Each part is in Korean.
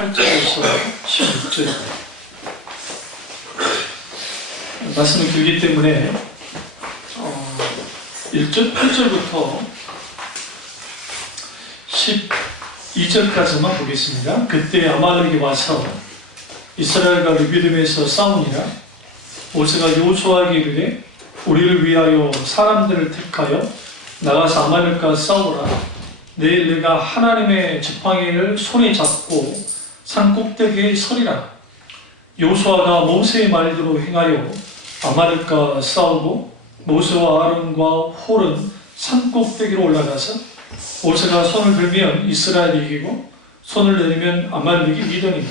8절에서 16절 말씀이 길기 때문에 8절부터 12절까지만 보겠습니다. 그때 아말렉이 와서 이스라엘과 르비딤에서 싸우니라. 모세가 여호수아에게 이르되 우리를 위하여 사람들을 택하여 나가서 아말렉과 싸우라. 내일 내가 하나님의 지팡이를 손에 잡고 산 꼭대기에 서리라. 여호수아가 모세의 말대로 행하여 아말렉과 싸우고 모세와 아론과 홀은 산 꼭대기로 올라가서 모세가 손을 들면 이스라엘이 이기고 손을 내리면 아말렉이 이기더니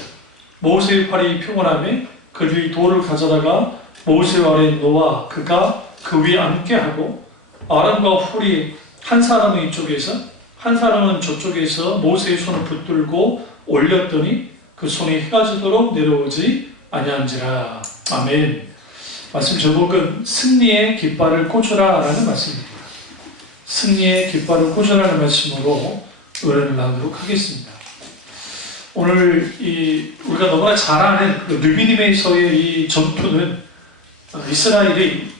모세의 팔이 피곤하며 그들이 돌을 가져다가 모세 아래에 놓아 그가 그 위에 앉게 하고 아론과 홀이 한 사람은 이쪽에서 한 사람은 저쪽에서 모세의 손을 붙들고 올렸더니 그 손이 해가 지도록 내려오지 아니한지라. 아멘. 말씀 제목은 승리의 깃발을 꽂으라 라는 말씀입니다. 승리의 깃발을 꽂으라는 말씀으로 은혜를 나누도록 하겠습니다. 오늘 우리가 너무나 잘 아는 르비딤에서의 이 전투는 이스라엘이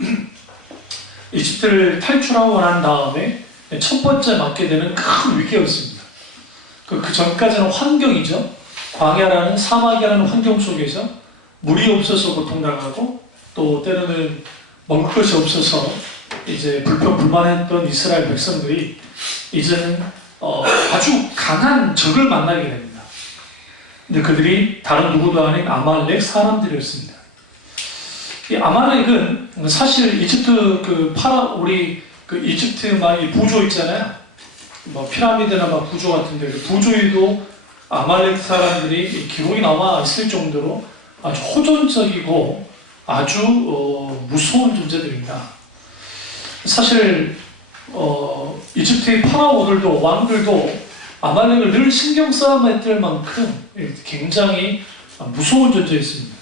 이집트를 탈출하고 난 다음에 첫 번째 맞게 되는 큰 위기였습니다. 그 전까지는 환경이죠. 광야라는 사막이라는 환경 속에서 물이 없어서 고통당하고 또 때로는 먹을 것이 없어서 이제 불평불만했던 이스라엘 백성들이 이제는 아주 강한 적을 만나게 됩니다. 근데 그들이 다른 누구도 아닌 아말렉 사람들이었습니다. 이 아말렉은 사실 이집트 우리 이집트 막 이 부조 있잖아요. 뭐 피라미드나 막 부조 같은데 그 부조에도 아말렉 사람들이 기록이 나와 있을 정도로 아주 호전적이고 아주 무서운 존재들입니다. 사실 이집트의 파라오들도 왕들도 아말렉을 늘 신경 써야할 만큼 굉장히 무서운 존재였습니다.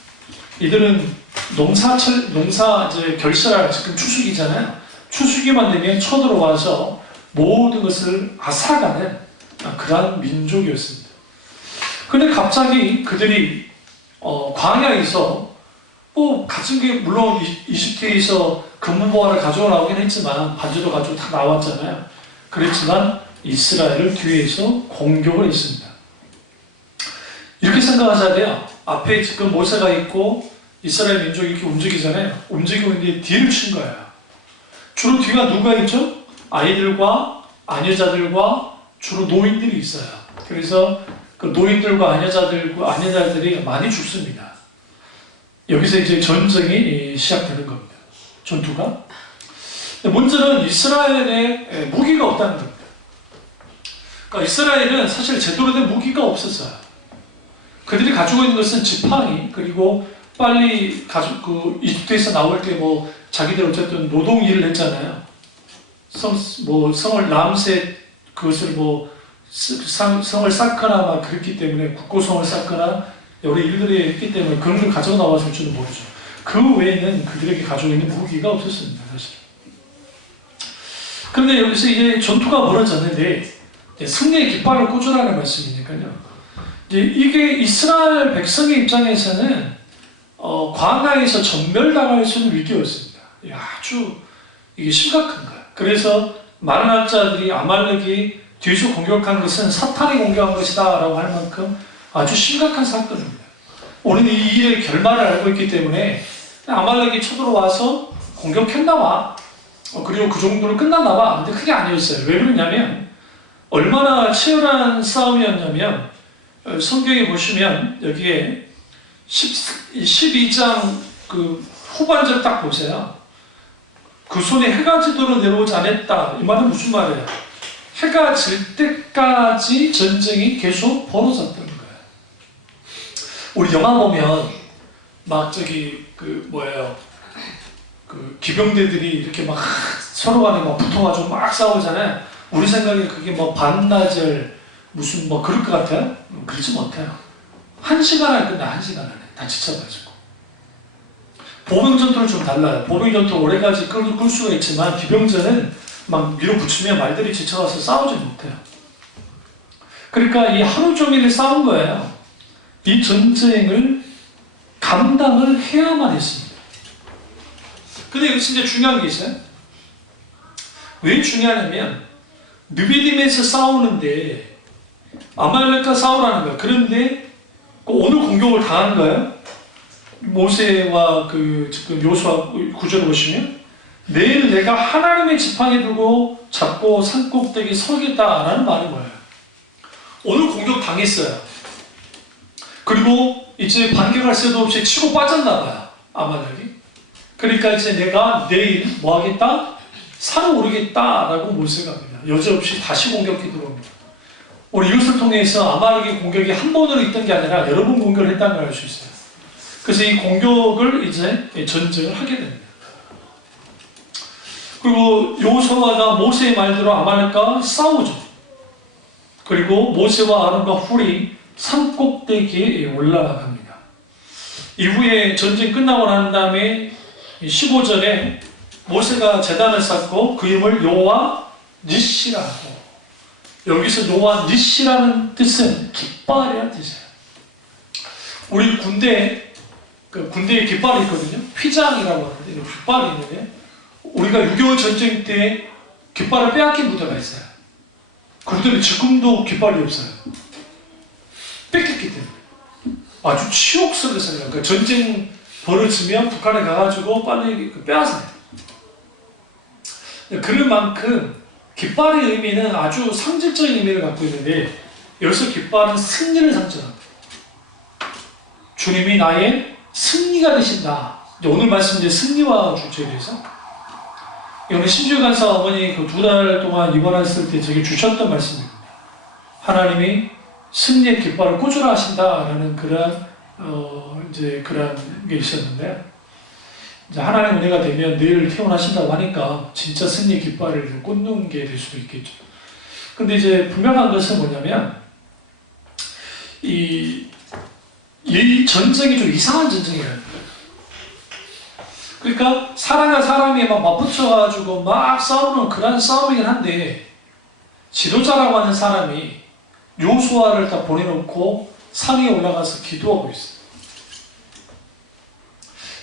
이들은 농사 이제 결실할 지금 추수기잖아요. 추수기만 되면 쳐들어와서 모든 것을 앗아가는 그러한 민족이었습니다. 그런데 갑자기 그들이 광야에서 가진 게 물론 이집트에서 금은보화를 가져오 나오긴 했지만 반지도 가지고 다 나왔잖아요. 그랬지만 이스라엘을 뒤에서 공격을 했습니다. 이렇게 생각하셔야 돼요. 앞에 지금 모세가 있고 이스라엘 민족이 이렇게 움직이잖아요. 움직이고 있는데 뒤를 친 거예요. 주로 뒤가 누가 있죠? 아이들과 아녀자들과 주로 노인들이 있어요. 그래서 그 노인들과 아녀자들이 많이 죽습니다. 여기서 이제 전쟁이 시작되는 겁니다. 전투가. 문제는 이스라엘에 무기가 없다는 겁니다. 그러니까 이스라엘은 사실 제대로 된 무기가 없었어요. 그들이 가지고 있는 것은 지팡이, 그리고 빨리 이집트에서 나올 때 자기들 어쨌든 노동 일을 했잖아요. 성을 남셋 그것을 성을 쌓거나 막 그랬기 때문에 국고성을 쌓거나 여러 일들이 했기 때문에 그런 걸 가지고 나왔을 줄은 모르죠. 그 외에는 그들에게 가지고 있는 무기가 없었습니다, 사실. 그런데 여기서 이제 전투가 벌어졌는데 승리의 깃발을 꽂으라는 말씀이니까요. 이게 이스라엘 백성의 입장에서는 광야에서 전멸당할 수 있는 위기였습니다. 아주 이게 심각한 거예요. 그래서 많은 학자들이 아말렉이 뒤에서 공격한 것은 사탄이 공격한 것이다 라고 할 만큼 아주 심각한 사건입니다. 우리는 이 일의 결말을 알고 있기 때문에 아말렉이 쳐들어와서 공격했나봐, 그리고 그 정도로 끝났나봐. 근데 그게 아니었어요. 왜 그러냐면 얼마나 치열한 싸움이었냐면 성경에 보시면 여기에 12장 후반절 딱 보세요. 그 손에 해가 지도록 내려오지 않았다. 이 말은 무슨 말이에요? 해가 질 때까지 전쟁이 계속 벌어졌다는 거예요. 우리 영화 보면 막 기병대들이 이렇게 막 서로 간에 막 붙어가지고 막 싸우잖아요. 우리 생각에 그게 반나절 무슨 그럴 것 같아요? 그렇지 못해요. 1시간 안에 끝나, 1시간 안에. 다 지쳐가지고. 보병전투는 좀 달라요. 보병전투 오래까지 끌 수가 있지만 기병전은 막 밀어붙이면 말들이 지쳐가서 싸우지 못해요. 그러니까 이 하루 종일 싸운 거예요. 이 전쟁을 감당을 해야만 했습니다. 근데 여기 진짜 중요한 게 있어요. 왜 중요하냐면 느비딤에서 싸우는데 아말렉과 싸우라는 거야. 그런데 오늘 공격을 당한 거예요. 모세와 지금 요수아 구절을 보시면 내일 내가 하나님의 지팡이 들고 잡고 산꼭대기 서겠다라는 말인 거예요. 오늘 공격 당했어요. 그리고 이제 반격할 새도 없이 치고 빠졌나 봐요. 아말렉이. 그러니까 이제 내가 내일 뭐 하겠다? 산을 오르겠다라고 모세가 합니다. 여지없이 다시 공격해 들어옵니다. 오늘 이것을 통해서 아말렉의 공격이 한 번으로 있던 게 아니라 여러 번 공격을 했다는 걸 알 수 있어요. 그래서 이 공격을 이제 전쟁을 하게 됩니다. 그리고 여호수아가 모세의 말대로 아말렉과 싸우죠. 그리고 모세와 아론과 훌이 산꼭대기에 올라갑니다. 이후에 전쟁 끝나고 난 다음에 15절에 모세가 제단을 쌓고 그 이름을 여호와 니시라고. 여기서 여호와 니시라는 뜻은 깃발이라는 뜻이에요. 우리 군대에 깃발이 있거든요. 휘장이라고 하는데 깃발이 있는데 우리가 6.25 전쟁 때 깃발을 빼앗긴 부대가 있어요. 그들은 지금도 깃발이 없어요. 뺏겼기 때문에. 아주 치욕스럽게 생각해요. 그러니까 전쟁 벌어지면 북한에 가가지고 빨리 빼앗아요. 그런 만큼 깃발의 의미는 아주 상징적인 의미를 갖고 있는데 여기서 깃발은 승리를 상징합니다. 주님이 나의 승리가 되신다. 오늘 말씀 이제 승리와 주제에 대해서 오늘 신주일 간사 어머니 그 2달 동안 입원했을 때 저게 주셨던 말씀입니다. 하나님이 승리의 깃발을 꽂으라 하신다라는 이제 그런 게 있었는데 이제 하나님 은혜가 되면 내일 퇴원하신다고 하니까 진짜 승리의 깃발을 꽂는 게 될 수도 있겠죠. 근데 이제 분명한 것은 뭐냐면 이 전쟁이 좀 이상한 전쟁이라는 거예요. 그러니까 사람과 사람이 막 맞붙여가지고 막 싸우는 그런 싸움이긴 한데 지도자라고 하는 사람이 요수아를 다 보내놓고 산 위에 올라가서 기도하고 있어요.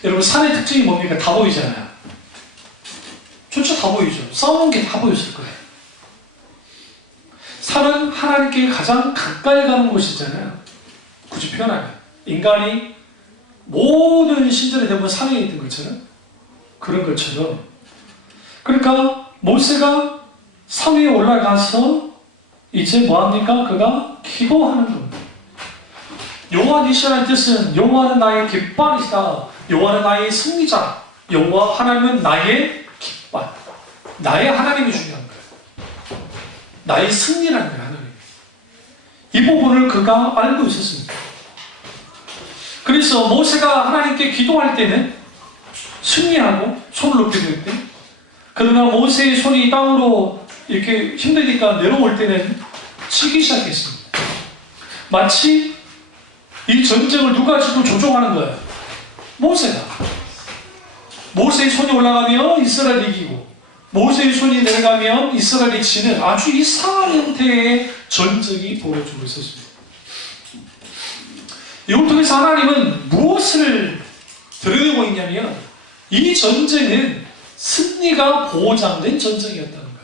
여러분 산의 특징이 뭡니까? 다 보이잖아요. 진짜 다 보이죠. 싸우는 게 다 보였을 거예요. 산은 하나님께 가장 가까이 가는 곳이잖아요. 굳이 표현하면 인간이 모든 신전의 대부분 산에 있는 것처럼 그런 것처럼 그러니까 모세가 산 위에 올라가서 이제 뭐합니까? 그가 기도하는 겁니다. 여호와 니시라는 뜻은 여호와는 나의 깃발이시다. 여호와는 나의 승리자. 여호와 하나님은 나의 깃발. 나의 하나님이 중요한 거예요. 나의 승리라는 거예요. 하나님. 이 부분을 그가 알고 있었습니다. 그래서 모세가 하나님께 기도할 때는 승리하고 손을 높이 들 때, 그러나 모세의 손이 땅으로 이렇게 힘드니까 내려올 때는 치기 시작했습니다. 마치 이 전쟁을 누가 지금 조종하는 거예요? 모세가. 모세의 손이 올라가면 이스라엘이 이기고 모세의 손이 내려가면 이스라엘이 지는 아주 이상한 형태의 전쟁이 벌어지고 있었습니다. 이걸 통해서 하나님은 무엇을 드러내고 있냐면 이 전쟁은 승리가 보장된 전쟁이었다는 거예요.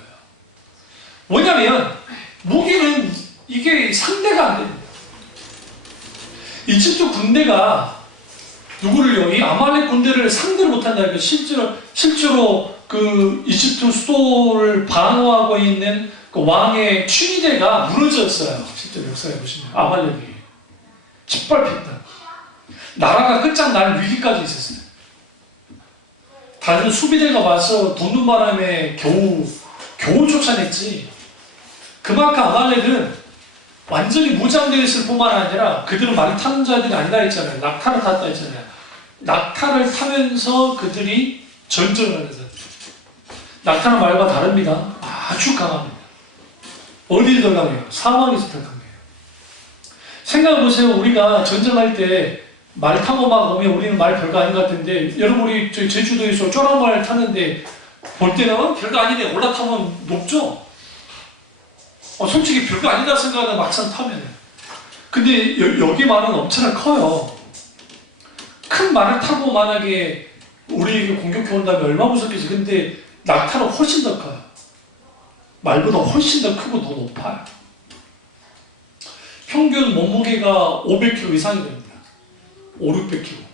뭐냐면 무기는 이게 상대가 안 됩니다. 이집트 군대가 누구를요? 이 아말렉 군대를 상대를 못한다는 거예요. 실제로 그 이집트 수도를 방어하고 있는 그 왕의 취니대가 무너졌어요. 실제로 역사에 보시면 아말렉이 짓밟혔다. 나라가 끝장날 위기까지 있었어요. 다른 수비대가 와서 돕는 바람에 겨우 쫓아냈지. 그만큼 아말렉은 완전히 무장되어 있을 뿐만 아니라 그들은 말을 타는 자들이 아니다 했잖아요. 낙타를 탔다 했잖아요. 낙타를 타면서 그들이 전쟁을 하는 자들. 낙타는 말과 다릅니다. 아주 강합니다. 어디를 더 강해요? 사막에서 더 강해요. 생각해보세요. 우리가 전쟁할 때 말 타고 막 오면 우리는 말 별거 아닌 것 같은데 여러분 우리 제주도에서 쪼랑말 타는데 볼 때는 별거 아니네. 올라타면 높죠? 솔직히 별거 아니다 생각하는 막상 타면 근데 여기 말은 엄청나 커요. 큰 말을 타고 만약에 우리에게 공격해 온다면 얼마나 무섭겠지. 근데 낙타는 훨씬 더 커요. 말보다 훨씬 더 크고 더 높아요. 평균 몸무게가 500kg 이상이 됩니다. 500~600kg.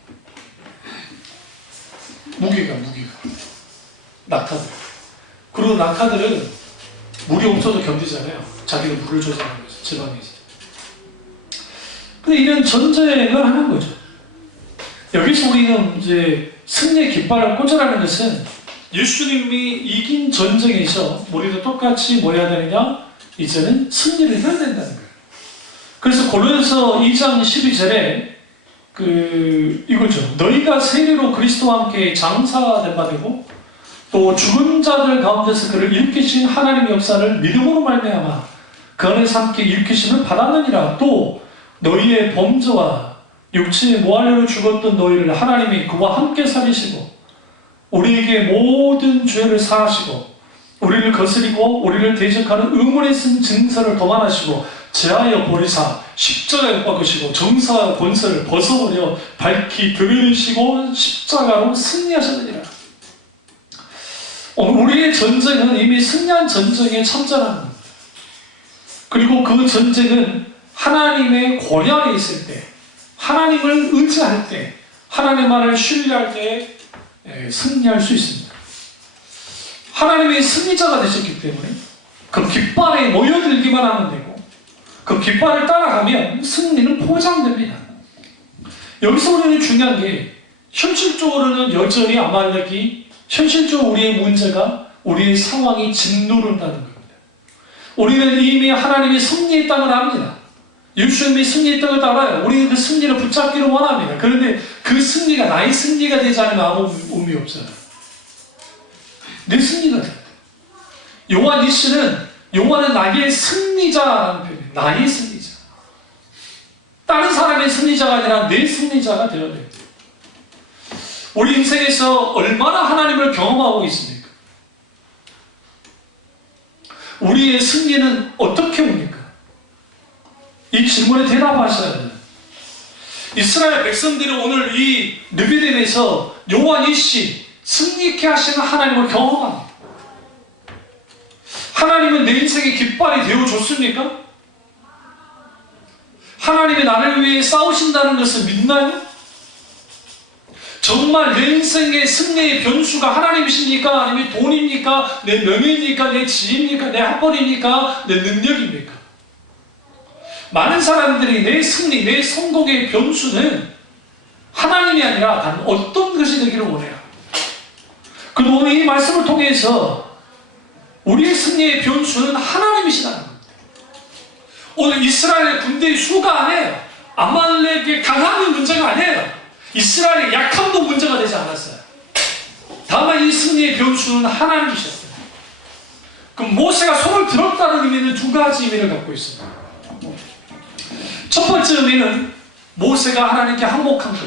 무게가. 낙타들. 그리고 낙타들은 물이 없어도 견디잖아요. 자기는 물을 조절하는 거죠. 지방에서. 근데 이런 전쟁을 하는 거죠. 여기서 우리는 이제 승리의 깃발을 꽂으라는 것은 예수님이 이긴 전쟁에서 우리도 똑같이 뭐 해야 되느냐? 이제는 승리를 해야 된다는 거예요. 그래서 고린도서 2장 12절에 이거죠. 너희가 세례로 그리스도와 함께 장사된 바 되고 또 죽은 자들 가운데서 그를 일으키신 하나님의 역사를 믿음으로 말미암아 그 안에서 함께 일으키심을 받았느니라. 또 너희의 범죄와 육체의 모하려로 죽었던 너희를 하나님이 그와 함께 살리시고 우리에게 모든 죄를 사하시고 우리를 거스리고 우리를 대적하는 의문에 쓴 증서를 도만하시고 제하여 버리사 십자가에 못 박으시고 정사와 권세를 벗어버려 밝히 들으시고 십자가로 승리하셨느니라. 우리의 전쟁은 이미 승리한 전쟁에 참전하는 겁니다. 그리고 그 전쟁은 하나님의 권위 안에 있을 때, 하나님을 의지할 때, 하나님만을 신뢰할 때 승리할 수 있습니다. 하나님의 승리자가 되셨기 때문에 그 깃발에 모여들기만 하면 되고 그 깃발을 따라가면 승리는 포장됩니다. 여기서 우리는 중요한 게 현실적으로는 여전히 아말렉이 현실적으로 우리의 문제가 우리의 상황이 짓누른다는 겁니다. 우리는 이미 하나님의 승리의 땅을 압니다. 예수님이 승리의 땅을 알아요. 우리는 그 승리를 붙잡기를 원합니다. 그런데 그 승리가 나의 승리가 되지 않으면 아무 의미 없어요. 내 승리가 돼요. 요한 1시는 요한은 나의 승리자라는 표현이에요. 나의 승리자. 다른 사람의 승리자가 아니라 내 승리자가 되어야 돼요. 우리 인생에서 얼마나 하나님을 경험하고 있습니까? 우리의 승리는 어떻게 옵니까? 이 질문에 대답하셔야 돼요. 이스라엘 백성들이 오늘 이 느비뎀에서 요한 1시 승리케 하시는 하나님을 경험합니다. 하나님은 내 인생의 깃발이 되어줬습니까? 하나님이 나를 위해 싸우신다는 것을 믿나요? 정말 내 인생의 승리의 변수가 하나님이십니까? 아니면 돈입니까? 내 명예입니까? 내 지위입니까? 내 학벌입니까? 내 능력입니까? 많은 사람들이 내 승리, 내 성공의 변수는 하나님이 아니라 다른 어떤 것이 되기를 원해요. 그런데 오늘 이 말씀을 통해서 우리의 승리의 변수는 하나님이시다는 겁니다. 오늘 이스라엘의 군대의 수가 아니에요. 아말렉의 강함이 문제가 아니에요. 이스라엘의 약함도 문제가 되지 않았어요. 다만 이 승리의 변수는 하나님이셨어요. 그럼 모세가 손을 들었다는 의미는 두 가지 의미를 갖고 있습니다. 첫 번째 의미는 모세가 하나님께 항복한 것.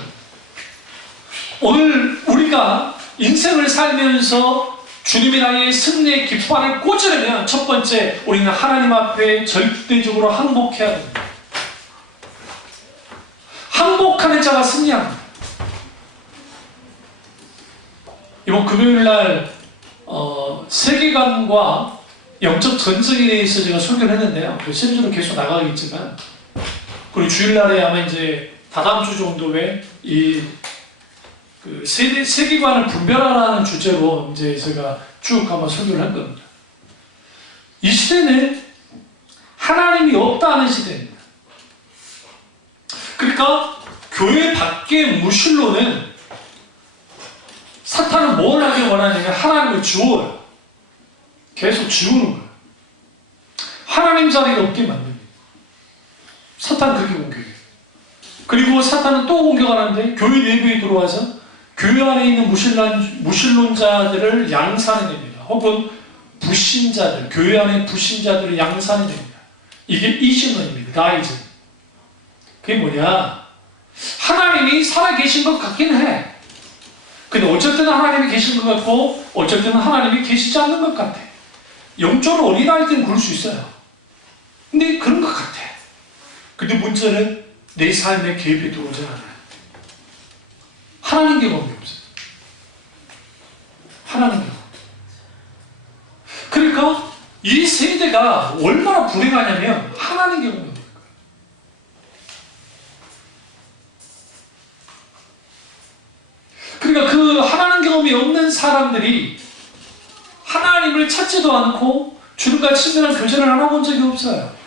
오늘 우리가 인생을 살면서 주님이 나의 승리의 깃발을 꽂으려면 첫 번째 우리는 하나님 앞에 절대적으로 항복해야 됩니다. 항복하는 자가 승리합니다. 이번 금요일날 세계관과 영적 전쟁에 대해서 제가 설교를 했는데요. 그 시리즈로 계속 나가겠지만 그리고 주일날에 아마 이제 다다음 주 정도에 그 세계관을 분별하라는 주제로 이제 제가 쭉 한번 설교를 한 겁니다. 이 시대는 하나님이 없다는 시대입니다. 그러니까 교회 밖의 무신론은 사탄은 뭘 하길 원하냐면 하나님을 주어요. 계속 지우는 거예요. 하나님 자리가 없게 만듭니다. 사탄은 그렇게 공격해요. 그리고 사탄은 또 공격하는데 교회 내부에 들어와서 교회 안에 있는 무신론자들을 양산해냅니다. 혹은 불신자들, 교회 안에 불신자들을 양산해냅니다. 이게 이신론입니다. 다이즘. 그게 뭐냐? 하나님이 살아계신 것 같긴 해. 근데 어쩔 때는 하나님이 계신 것 같고 어쩔 때는 하나님이 계시지 않는 것 같아. 영적으로 어린아이들은 그럴 수 있어요. 근데 그런 것 같아. 근데 문제는 내 삶에 개입이 들어오지 않아요. 하나님 경험이 없어요. 하나님 경험. 그러니까 이 세대가 얼마나 불행하냐면 하나님 경험이 없는 거예요. 그러니까 그 하나님 경험이 없는 사람들이 하나님을 찾지도 않고 주님과 친밀한 교제를 알아본 적이 없어요.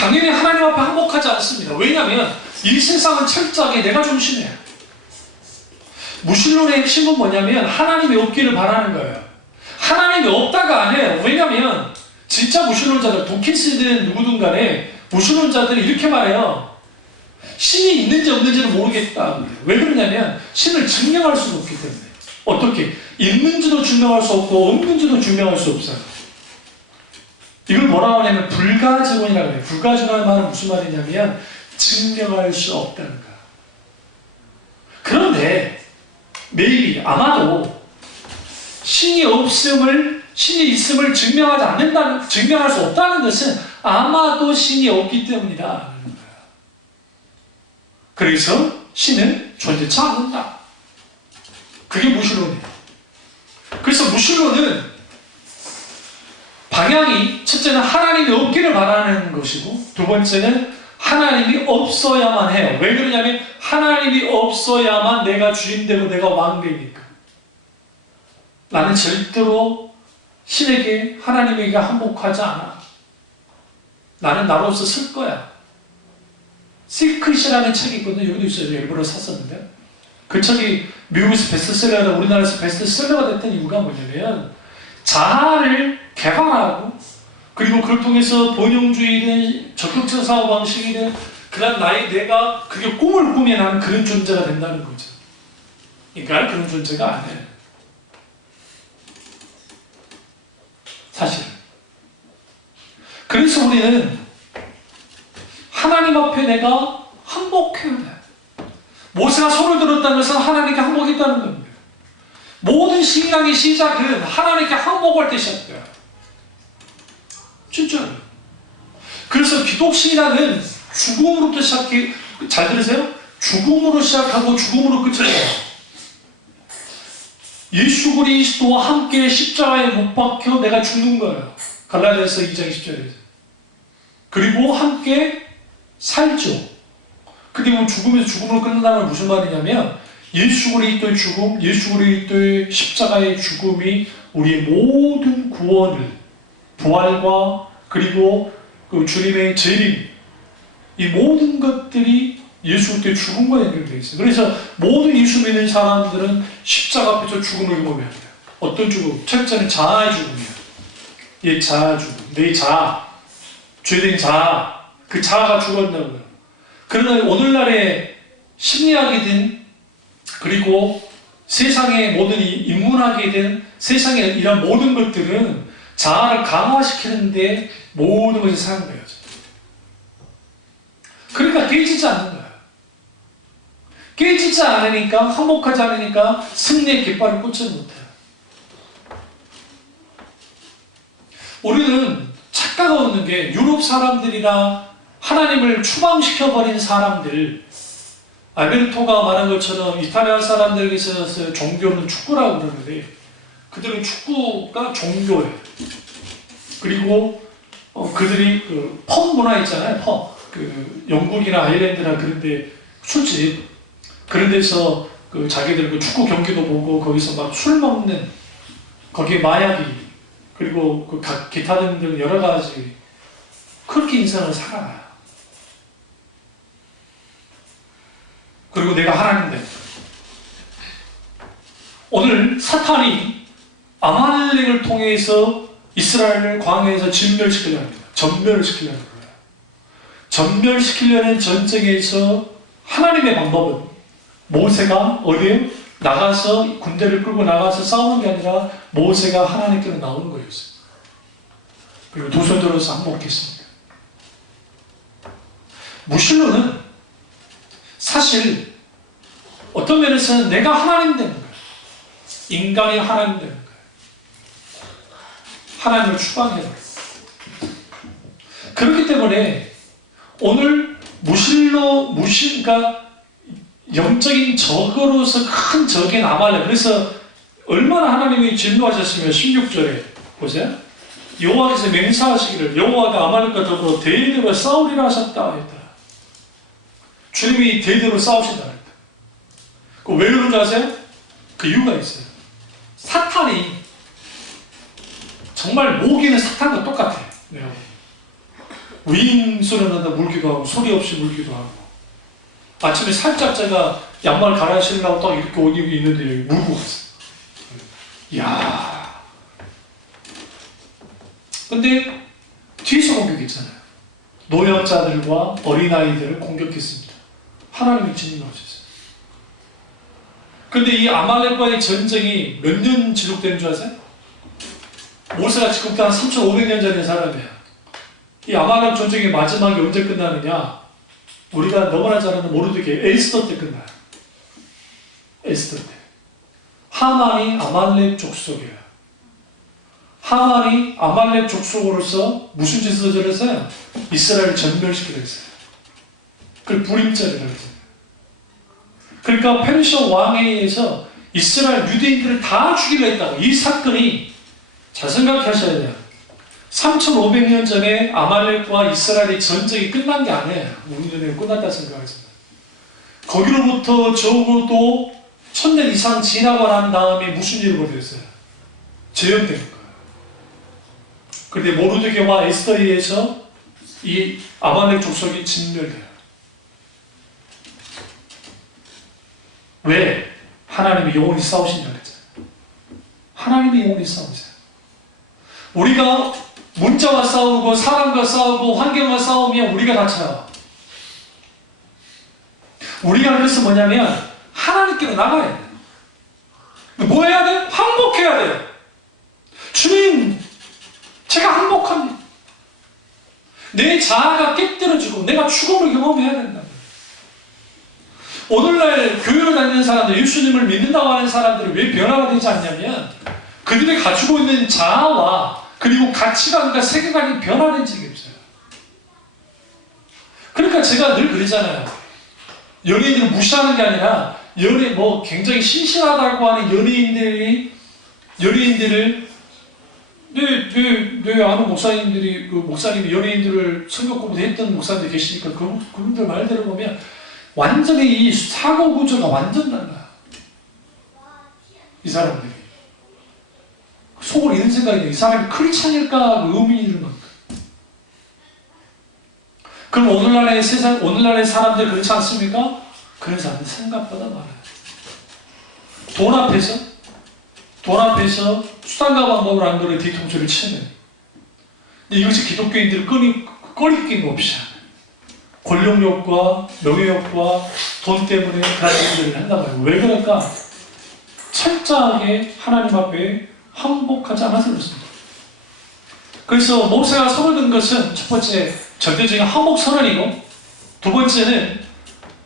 당연히 하나님 앞에 항복하지 않습니다. 왜냐하면 이 세상은 철저하게 내가 중심이에요. 무신론의 핵심은 뭐냐면 하나님이 없기를 바라는 거예요. 하나님이 없다가 아니에요. 왜냐하면 진짜 무신론자들, 도킨스든 누구든 간에 무신론자들이 이렇게 말해요. 신이 있는지 없는지는 모르겠다. 왜 그러냐면 신을 증명할 수가 없기 때문에. 어떻게? 있는지도 증명할 수 없고 없는지도 증명할 수 없어요. 이걸 뭐라고 하냐면 불가증언이라고 해요. 불가증언의 말은 무슨 말이냐면 증명할 수 없다는 거야. 그런데 maybe 아마도 신이 있음을 증명할 수 없다는 것은 아마도 신이 없기 때문이다. 그래서 신은 존재치 않는다. 그게 무신론이에요. 그래서 무신론은 방향이 첫째는 하나님이 없기를 바라는 것이고 두 번째는 하나님이 없어야만 해요. 왜 그러냐면 하나님이 없어야만 내가 주인되고 내가 왕되니까. 나는 절대로 신에게 하나님에게 항복하지 않아. 나는 나로서 쓸 거야. 시크릿이라는 책이 있거든요. 여기도 있어요. 일부러 샀었는데 그 책이 미국에서 베스트셀러가 우리나라에서 베스트셀러가 됐던 이유가 뭐냐면 자아를 개방하고 그리고 그걸 통해서 번영주의든 적극적 사고방식이든 그다음 내가 그게 꿈을 꾸면 나는 그런 존재가 된다는 거죠. 그러니까 그런 존재가 아니에요. 사실은. 그래서 우리는 하나님 앞에 내가 항복해야 돼. 모세가 손을 들었다는 것은 하나님께 항복했다는 겁니다. 모든 신앙의 시작은 하나님께 항복할 때 시작돼요. 진짜요. 그래서 기독신앙은 죽음으로부터 시작해. 잘 들으세요? 죽음으로 시작하고 죽음으로 끝이에요. 예수 그리스도와 함께 십자가에 못 박혀 내가 죽는 거예요. 갈라디아서 2장 10절에서. 그리고 함께 살죠. 근데 죽음에서 죽음으로 끝난다는 건 무슨 말이냐면 예수 그리스도의 죽음, 예수 그리스도의 십자가의 죽음이 우리의 모든 구원을, 부활과 그리고 그 주님의 재림, 이 모든 것들이 예수 그리스도의 죽음과 연결되어 있어요. 그래서 모든 예수 믿는 사람들은 십자가 앞에서 죽음을 경험해야 돼요. 어떤 죽음? 첫째는 자아의 죽음이에요. 이 자아 죽음, 내 자아, 죄된 자아, 그 자아가 죽었다고요. 그러나 오늘날의 심리학이든 그리고 세상의 모든 인문학이든 세상의 이런 모든 것들은 자아를 강화시키는데 모든 것이 사용되어져. 그러니까 깨지지 않는 거예요. 깨지지 않으니까, 항복하지 않으니까 승리의 깃발을 꽂지 못해요. 우리는 착각하고 있는 게 유럽 사람들이나 하나님을 추방시켜버린 사람들, 알베르토가 말한 것처럼 이탈리아 사람들에게 있어서 종교는 축구라고 그러는데 그들은 축구가 종교예요. 그리고 그들이 그 펍 문화 있잖아요. 펍. 그 영국이나 아일랜드나 그런데 술집 그런 데서 그 자기들 그 축구 경기도 보고 거기서 막 술 먹는 거기에 마약이 그리고 그 기타 등등 여러 가지 그렇게 인생을 살아요. 그리고 내가 하나님 된 오늘 사탄이 아말렉을 통해서 이스라엘을 광야에서 진멸시키려는 합니다. 전멸시키려는 거예요. 전멸시키려는 전쟁에서 하나님의 방법은 모세가 어디에 나가서 군대를 끌고 나가서 싸우는 게 아니라 모세가 하나님께로 나오는 거였어요. 그리고 두 손 들어서 항복했습니다. 무신론은 사실 어떤 면에서는 내가 하나님 되는 거예요. 인간이 하나님 되는 거예요. 하나님을 추방해버려요. 그렇기 때문에 오늘 그러니까 영적인 적으로서 큰 적인 아말렉. 그래서 얼마나 하나님이 진노하셨으면 16절에 보세요. 여호와께서 맹세하시기를 여호와가 아말렉과 더불어 대대로 싸우리라 하셨다 했다. 주님이 대대로 싸우신다 했다. 왜 그런 줄 아세요? 그 이유가 있어요. 사탄이 정말 모기는 사탄과 똑같아요. 네. 윙 소리 나다 물기도 하고 소리 없이 물기도 하고 아침에 살짝 제가 양말 갈아 신으려고 딱 이렇게 옷 입고 있는데 여기 물고 갔어요. 이야. 근데 뒤에서 공격했잖아요. 노약자들과 어린아이들을 공격했습니다. 하나님이 진노하셨어요. 근데 이 아말렉과의 전쟁이 몇 년 지속되는 줄 아세요? 모세가 지금부터 한 3,500년 전의 사람이야. 이 아말렉 전쟁의 마지막이 언제 끝나느냐? 우리가 너무나 잘 아는 모르드게 에스더 때 끝나요. 에스더 때. 하만이 아말렉 족속이에요. 하만이 아말렉 족속으로서 무슨 짓을 저질렀어요? 이스라엘을 전멸시키려 했어요. 그걸 불임절이라고 했어요. 그러니까 페르시아 왕에 의해서 이스라엘 유대인들을 다 죽이려 했다고. 이 사건이 잘 생각하셔야 돼요. 3,500년 전에 아말렉과 이스라엘의 전쟁이 끝난 게 아니에요. 우리 눈에 끝났다 생각하지만. 거기로부터 적어도 1000년 이상 지나고 난 다음에 무슨 일이 벌어졌어요? 재현된 거예요. 그런데 모르드게와 에스더에 의해서 이 아말렉 족속이 진멸돼요. 왜? 하나님이 영원히 싸우신다고 했잖아요. 하나님이 영원히 싸우세요. 우리가 문자와 싸우고 사람과 싸우고 환경과 싸우면 우리가 다쳐요. 우리가 그래서 뭐냐면 하나님께로 나가야 돼요. 뭐 해야 돼요? 항복해야 돼요. 주님, 제가 항복합니다. 내 자아가 깨뜨려지고 내가 죽음을 경험해야 된다. 오늘날 교회를 다니는 사람들, 예수님을 믿는다고 하는 사람들이 왜 변화가 되지 않냐면 그들이 가지고 있는 자아와 그리고 가치관과 세계관이 변화된 적이 없어요. 그러니까 제가 늘 그러잖아요. 연예인들을 무시하는 게 아니라 굉장히 신실하다고 하는 연예인들을 내 아는 목사님이 연예인들을 성경 공부도 했던 목사님들이 계시니까 그분들 말 들어보면 완전히 이 사고 구조가 완전 달라요. 이 사람들이. 속으로 이런 생각이 돼요. 이 사람이 크리스찬일까 의문이 드는 겁니다. 그럼 오늘날의 사람들 그렇지 않습니까? 그런 사람들 생각보다 많아요. 돈 앞에서 수단과 방법을 안 노래 뒤통수를 치는. 이것이 기독교인들을 꺼리낌 없이 하는. 권력욕과 명예욕과 돈 때문에 그런 일들을 한단 말이에요. 왜 그럴까? 철저하게 하나님 앞에 항복하지 않아서 그렇습니다. 그래서 모세가 선을 든 것은 첫 번째 절대적인 항복 선언이고 두 번째는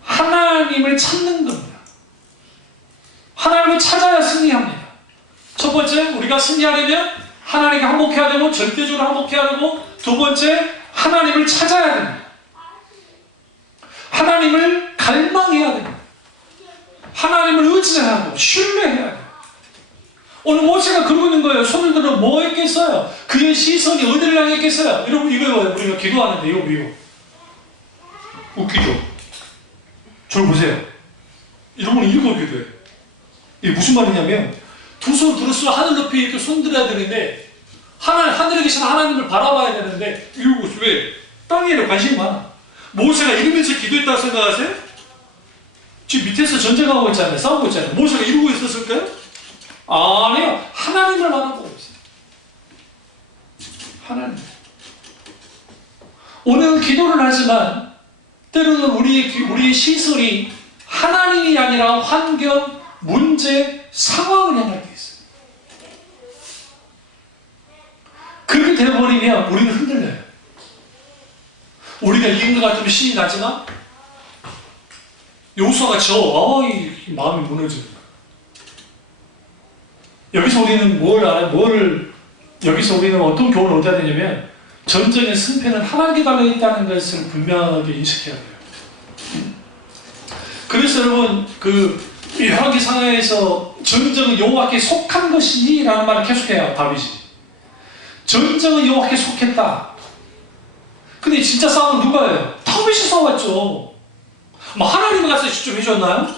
하나님을 찾는 겁니다. 하나님을 찾아야 승리합니다. 첫 번째 우리가 승리하려면 하나님께 항복해야 되고 절대적으로 항복해야 되고 두 번째 하나님을 찾아야 됩니다. 하나님을 갈망해야 됩니다. 하나님을 의지하고 신뢰해야 돼요. 오늘 모세가 그러고 있는 거예요. 손을 들어 뭐 했겠어요? 그의 시선이 어디를 향했겠어요? 여러분 이거 우리가 기도하는데 이거 웃기죠? 저를 보세요. 여러분 이거 기도해요. 이게 무슨 말이냐면 두 손 들었어 하늘 높이 이렇게 손 들어야 되는데 하늘에 계신 하나님을 바라봐야 되는데 이러고 왜? 땅에 관심이 많아. 모세가 이러면서 기도했다고 생각하세요? 지금 밑에서 전쟁하고 있잖아요. 싸우고 있잖아요. 모세가 이러고 있었을까요? 아니요. 하나님을 바라보고 있어요. 하나님. 오늘은 기도를 하지만 때로는 우리의 시선이 하나님이 아니라 환경, 문제, 상황을 향할 때 있어요. 그렇게 되어버리면 우리는 흔들려요. 우리가 이긴 것 같으면 신이 나지만 여호수아가 이 마음이 무너지는 거예요. 여기서 우리는 뭘 알아요? 여기서 우리는 어떤 교훈을 얻어야 되냐면 전쟁의 승패는 하나님께 달려있다는 것을 분명하게 인식해야 돼요. 그래서 여러분 열왕기 상하에서 전쟁은 여호와께 속한 것이니 라는 말을 계속해요. 다윗이 전쟁은 여호와께 속했다. 근데 진짜 싸움은 누가 해요? 다윗이 싸웠죠. 뭐 하나님이 가서 직접 해줬나요?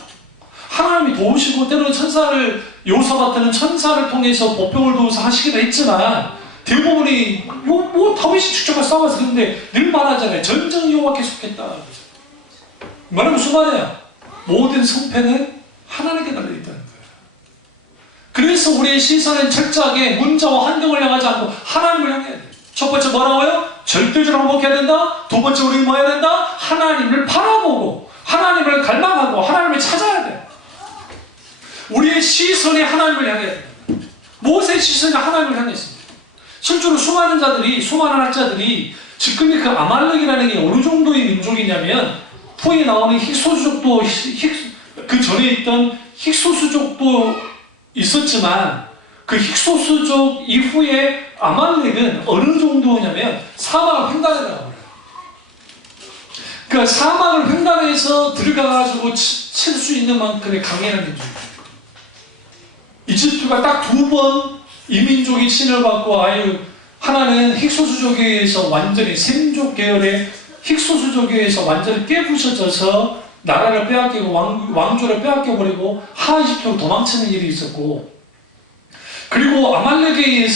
하나님이 도우시고 때로는 천사를 요사밭에는 천사를 통해서 보병을 도우서 하시기도 했지만 대부분이 뭐 다윗이 직접 싸워서 그런데 늘 말하잖아요. 전쟁은 여호와께 속했다. 말은 무슨 말이야? 모든 성패는 하나님께 달려있다는 거예요. 그래서 우리의 시선은 철저하게 문자와 환경을 향하지 않고 하나님을 향해야 돼요. 첫 번째 뭐라고요? 절대적으로 행복해야 된다. 두 번째 우리는 뭐 해야 된다? 하나님을 바라보고 하나님을 갈망하고 하나님을 찾아야 돼요. 우리의 시선이 하나님을 향해야 됩니다. 모세의 시선이 하나님을 향했습니다. 실제로 수많은 학자들이 지금의 그 아말렉이라는 게 어느 정도의 민족이냐면 후에 나오는 힉소수족도 그 전에 있던 힉소수족도 있었지만 그 힉소수족 이후에 아말렉은 어느 정도냐면 사막을 횡단해라고 그래요. 그러니까 사막을 횡단해서 들어가가지고 칠 수 있는 만큼의 강인한 민족이에요. 이집트가 딱 2번 이민족이 침을 받고 하나는 힉소수족에 의해서 완전히 셈족 계열의 힉소수족에 의해서 완전히 깨부셔져서 나라를 빼앗기고 왕조를 빼앗겨버리고 하이집트로 도망치는 일이 있었고, 그리고 아말렉은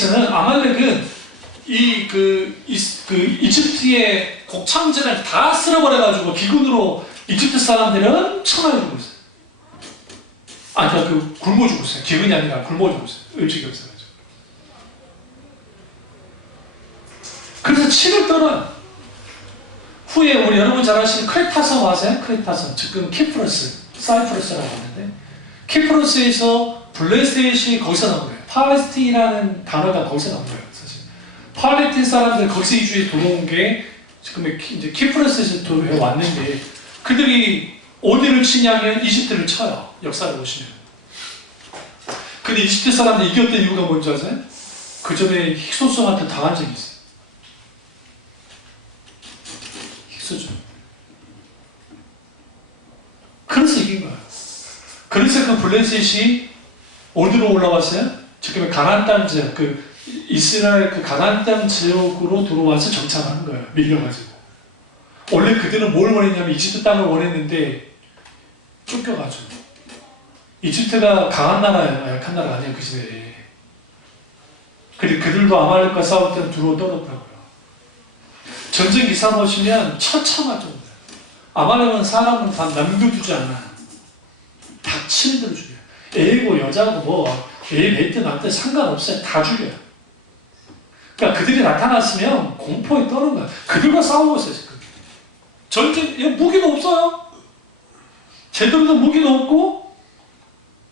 이집트의 곡창지를 다 쓸어버려가지고 기근으로 이집트 사람들은 천하에 죽고 있어요. 굶어 죽고 있어요. 기근이 아니라 굶어 죽고 있어요. 음식이 없어가지고. 그래서 치를 떨어요. 후에 우리 여러분 잘 아시는 크레타섬 아세요? 크레타섬. 지금 사이프러스라고 하는데, 키프로스에서 블레셋이 거기서 나온 거예요. 팔레스틴이라는 단어가 거기서 나온 거예요. 사실 팔레스틴 사람들 거기서 이주에 들어온 게 지금 이제 키프로스에서 들어왔는데, 그들이 어디를 치냐면 이집트를 쳐요. 역사를 보시면. 근데 이집트 사람들 이겼던 이유가 뭔지 아세요? 그 전에 힉소스한테 당한 적이 있어요. 그래서 이긴 거예요. 그래서 그 블레셋이 어디로 올라왔어요? 지금 가나안 땅 지역, 이스라엘 가나안 땅 지역으로 들어와서 정착하는 거예요. 밀려가지고. 원래 그들은 뭘 원했냐면 이집트 땅을 원했는데 쫓겨가지고. 이집트가 강한 나라예요. 약한 나라 아니에요. 그 시대에. 근데 그들도 아말렉과 싸울 때는 두루 떨어더라고요. 전쟁 기사 보시면 처참하죠. 아말렉은 사람은 다 남겨두지 않아. 다 친들 죽여요. 애고 여자고 애 뱉든 남든 상관없어요. 다 죽여요. 그러니까 그들이 나타났으면 공포에 떠는 거야. 그들과 싸우고 있어요. 지금. 전쟁 무기도 없어요. 제대로 된 무기도 없고,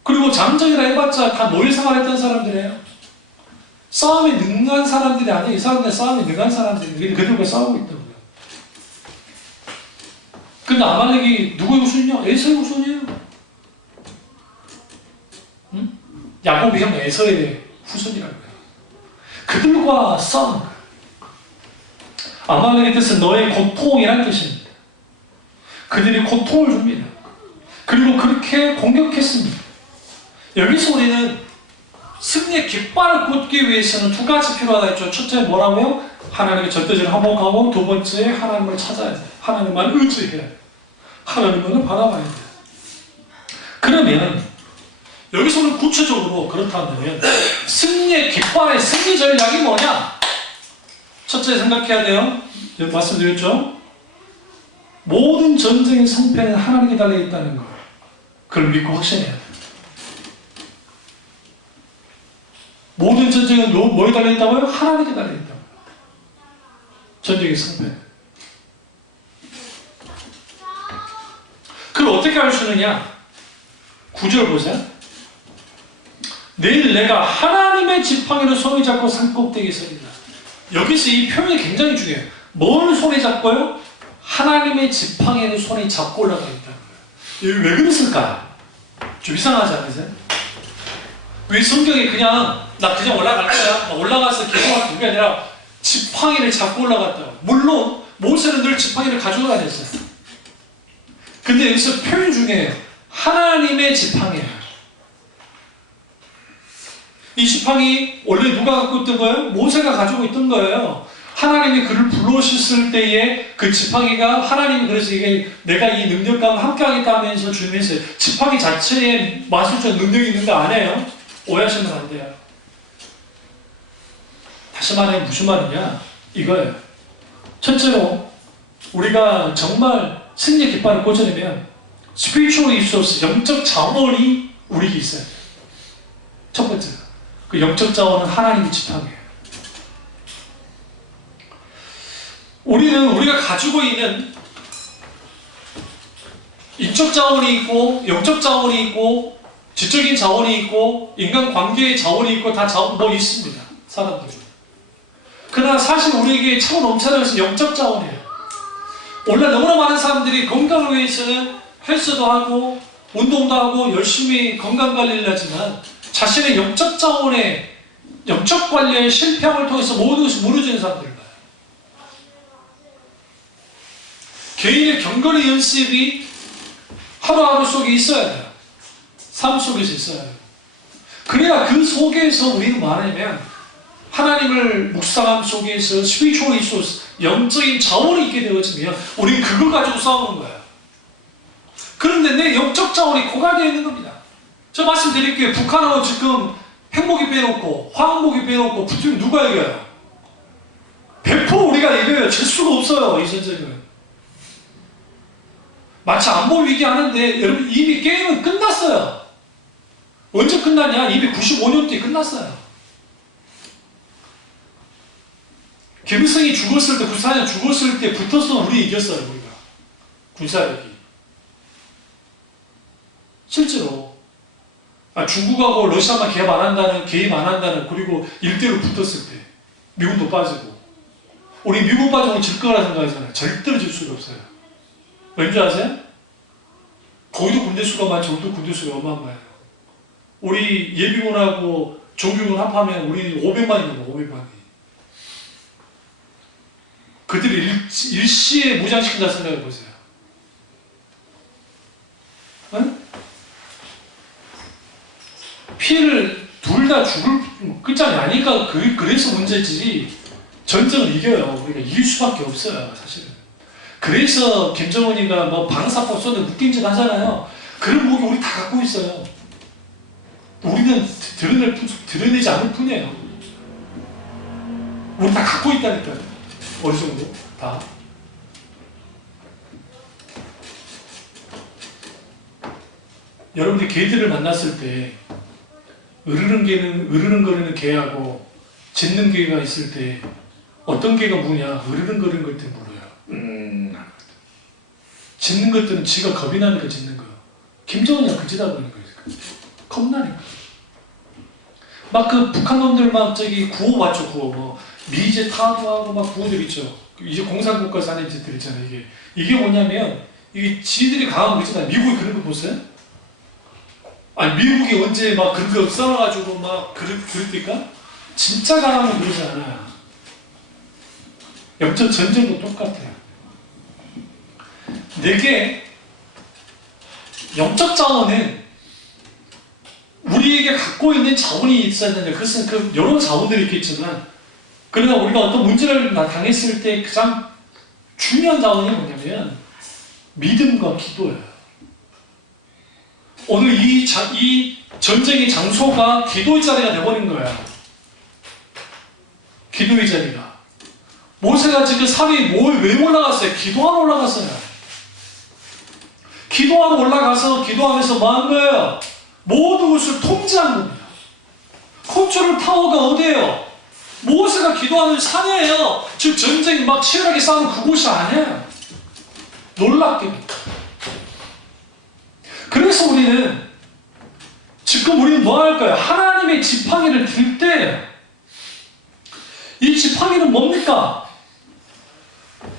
그리고 장정이라 해봤자 다 노예 생활했던 사람들이에요. 싸움에 능한 사람들이 아니에요. 이 사람들 싸움에 능한 사람들이 그들과 싸우고 있다고요. 근데 아말렉이 누구의 후손이냐? 에서의 후손이에요. 응? 야곱의 형 에서의 후손이라고요. 그들과 싸운 거예요. 아말렉의 뜻은 너의 고통이란 뜻입니다. 그들이 고통을 줍니다. 그리고 그렇게 공격했습니다. 여기서 우리는 승리의 깃발을 꽂기 위해서는 두 가지 필요하다 했죠. 첫째 뭐라고요? 하나님의 절대적으로 항복하고, 두 번째 하나님을 찾아야 돼요. 하나님만 의지해야 돼요. 하나님만을 바라봐야 돼요. 그러면 여기서는 구체적으로 그렇다면 승리의 깃발의 승리 전략이 뭐냐? 첫째 생각해야 돼요. 말씀드렸죠? 모든 전쟁의 성패는 하나님께 달려있다는 거. 그걸 믿고 확신해야 돼요. 모든 전쟁은 뭐에 달려있다고요? 하나님께 달려있다고요. 전쟁의 성패. 그걸 어떻게 알 수 있느냐? 9절 보세요. 내일 내가 하나님의 지팡이로 손을 잡고 산꼭대기에 서리라. 여기서 이 표현이 굉장히 중요해요. 뭘 손에 잡고요? 하나님의 지팡이로 손에 잡고 올라가 있다는 거예요. 여기 왜 그랬을까요? 좀 이상하지 않으세요? 왜 성경에 나 그냥 올라갈 거야, 올라가서 기도할 그게 아니라 지팡이를 잡고 올라갔다고. 물론 모세는 늘 지팡이를 가지고 다녔어요. 근데 여기서 표현 중에 하나님의 지팡이예요. 이 지팡이 원래 누가 갖고 있던 거예요? 모세가 가지고 있던 거예요. 하나님이 그를 불러오셨을 때에 그 지팡이가 하나님이 그래서 이게 내가 이 능력과 함께 하겠다 하면서 주면서 지팡이 자체에 마술적 능력이 있는 거 아니에요? 오해하시면 안 돼요. 다시 말해 무슨 말이냐? 이거예요. 첫째로 우리가 정말 승리의 깃발을 꽂아내면 spiritual resource, 영적 자원이 우리에게 있어요. 첫 번째, 그 영적 자원은 하나님의 지팡이에요. 우리가 가지고 있는 인적 자원이 있고 영적 자원이 있고 지적인 자원이 있고 인간관계의 자원이 있고 다 자원 뭐 있습니다. 사람들은. 그러나 사실 우리에게 차고 넘쳐나는 것은 영적 자원이에요. 오늘 너무나 많은 사람들이 건강을 위해서는 헬스도 하고 운동도 하고 열심히 건강관리를 하지만 자신의 영적 자원의 영적 관리의 실패함을 통해서 모든 것이 무너지는 사람들을 봐요. 개인의 경건의 연습이 하루하루 속에 있어야 돼요. 삶 속에서 있어야 돼요. 그래야 그 속에서 우리는 말하면 하나님을 묵상함 속에서 spiritual resource, 영적인 자원이 있게 되어지면 우리는 그걸 가지고 싸우는 거예요. 그런데 내 영적 자원이 고갈되어 있는 겁니다. 저 말씀드릴게요. 북한하고 지금 핵무기 빼놓고 화학무기 빼놓고 붙으면 누가 이겨요? 100% 우리가 이겨요. 질 수가 없어요. 이 전쟁은. 마치 안보 위기 하는데 여러분 이미 게임은 끝났어요. 언제 끝났냐? 이미 95년도에 끝났어요. 김일성이 죽었을 때, 94년 죽었을 때 붙어서 우리 이겼어요. 우리가. 군사력이. 실제로 중국하고 러시아만 개입 안 한다는 그리고 일대로 붙었을 때 미국도 빠지고 우리 미국 빠지면 질 거라 생각하잖아요. 절대로 질 수가 없어요. 왠지 아세요? 거기도 군대 수가 많죠. 우리도 군대 수가 어마어마해요. 우리 예비군하고 정규군 합하면 우리 500만입니다. 500만이. 그들이 일시에 무장시킨다 생각해보세요. 응? 피해를 둘 다 죽을 끝장이 아니까 그래서 문제지. 전쟁을 이겨요. 우리가 이길 수밖에 없어요. 사실은. 그래서 김정은이가 뭐 방사포 쏘는데 웃긴짓 하잖아요. 그런 무기 우리 다 갖고 있어요. 우리는 드러내지 않을 뿐이에요. 우리 다 갖고 있다니까요. 어느 정도? 다. 여러분들이 개들을 만났을 때 으르렁거리는 개하고 짖는 개가 있을 때 어떤 개가 무냐? 으르렁거리는 것 때문에 물어요. 짖는 것들은 지가 겁이 나니까 짖는 거예요. 김정은이가 그지다 보니까 겁나니까. 막 그 북한 놈들 막 저기 구호 맞죠? 구호 뭐 미제 타도하고 막 구호들 있죠. 이제 공산국가 사는 짓들 있잖아요. 이게 뭐냐면 이게 지들이 강한 거잖아요. 미국이 그런 거 보세요? 아니 미국이 언제 막 그런 거 써놔가지고 막 그랬을까? 진짜 강하면 그러지 않아요. 영적 전쟁도 똑같아요. 내게 영적 자원은 우리에게 갖고 있는 자원이 있어야 되는데 그것은 그 여러 자원들이 있겠지만 그러나 우리가 어떤 문제를 당했을 때 가장 중요한 자원이 뭐냐면 믿음과 기도예요. 오늘 이 전쟁의 장소가 기도의 자리가 되어버린 거예요. 기도의 자리가. 모세가 지금 산에 왜 올라갔어요? 기도하러 올라갔어요. 기도하러 올라가서 기도하면서 뭐 한 거예요? 모든 것을 통제한 겁니다. 컨트롤 타워가 어디예요? 모세가 기도하는 산이에요. 즉 전쟁이 막 치열하게 싸우는 그곳이 아니에요. 놀랍게도. 그래서 우리는 지금 우리는 뭐 할 거예요? 하나님의 지팡이를 들 때 이 지팡이는 뭡니까?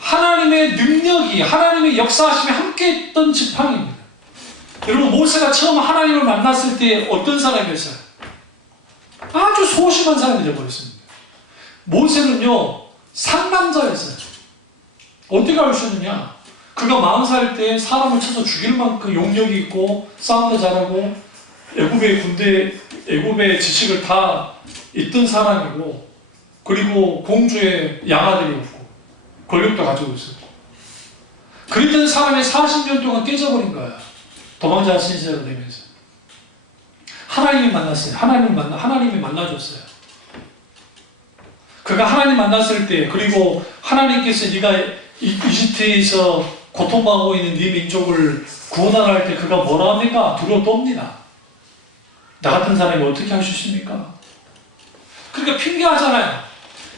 하나님의 능력이 하나님의 역사하심이 함께했던 지팡이입니다. 여러분 모세가 처음 하나님을 만났을 때 어떤 사람이었어요? 아주 소심한 사람이 되어버렸습니다. 모세는요 상남자였어요. 어떻게 알 수 있느냐? 그가 40살 때 사람을 쳐서 죽일 만큼 용력이 있고 싸움도 잘하고 애굽의 지식을 다 있던 사람이고, 그리고 공주의 양아들이었고 권력도 가지고 있었고, 그랬던 사람이 40년 동안 깨져버린 거야. 도망자 신세로 되면서. 하나님이 만났어요. 하나님이 만나줬어요. 그가 하나님 만났을 때, 그리고 하나님께서 네가 이집트에서 고통받고 있는 네 민족을 구원하라 할 때 그가 뭐라 합니까? 두려워 떱니다. 나 같은 사람이 어떻게 할 수 있습니까? 그러니까 핑계하잖아요.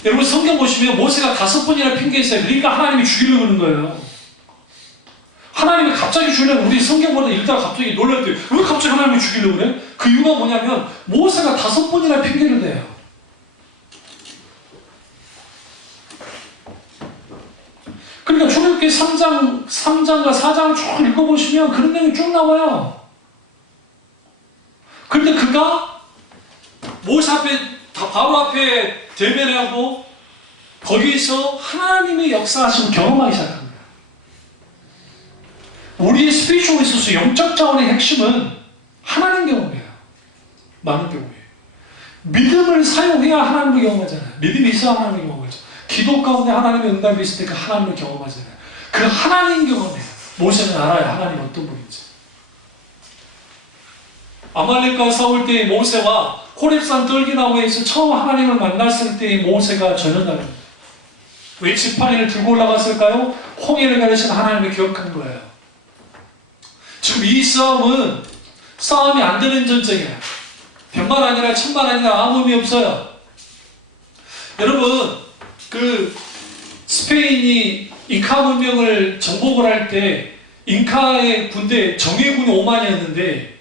여러분 성경 보시면 모세가 5번이나 핑계했어요. 그러니까 하나님이 죽이려고 하는 거예요. 하나님이 갑자기 죽이려고, 우리 성경 보다 읽다가 갑자기 놀랄 때 왜 갑자기 하나님이 죽이려고 그래? 그 이유가 뭐냐면 모세가 5번이나 핑계를 대요. 그러니까 출애굽기 3장과 4장을 쭉 읽어보시면 그런 내용이 쭉 나와요. 그런데 그가 모세 앞에, 바로 앞에 대면하고 거기서 하나님의 역사하심을 경험하기 시작합니다. 우리의 스피리추얼에 있어서 영적 자원의 핵심은 하나님 경험이에요. 많은 경우에 믿음을 사용해야 하나님을 경험하잖아요. 믿음이 있어야 하나님을 경험하죠. 기도 가운데 하나님의 응답이 있을 때 그 하나님을 경험하잖아요. 그 하나님 경험이에요. 모세는 알아요. 하나님 어떤 분인지. 아말렉과 싸울 때의 모세와 호렙산 떨기나무에서 처음 하나님을 만났을 때의 모세가 전혀 다릅니다. 왜 지팡이를 들고 올라갔을까요? 홍해를 가르치는 하나님을 기억한 거예요. 지금 이 싸움이 안 되는 전쟁이에요. 100만 아니라 1000만 아니라 아무 의미 없어요. 여러분, 스페인이 잉카 문명을 정복을 할 때 잉카의 군대 정예군이 5만이었는데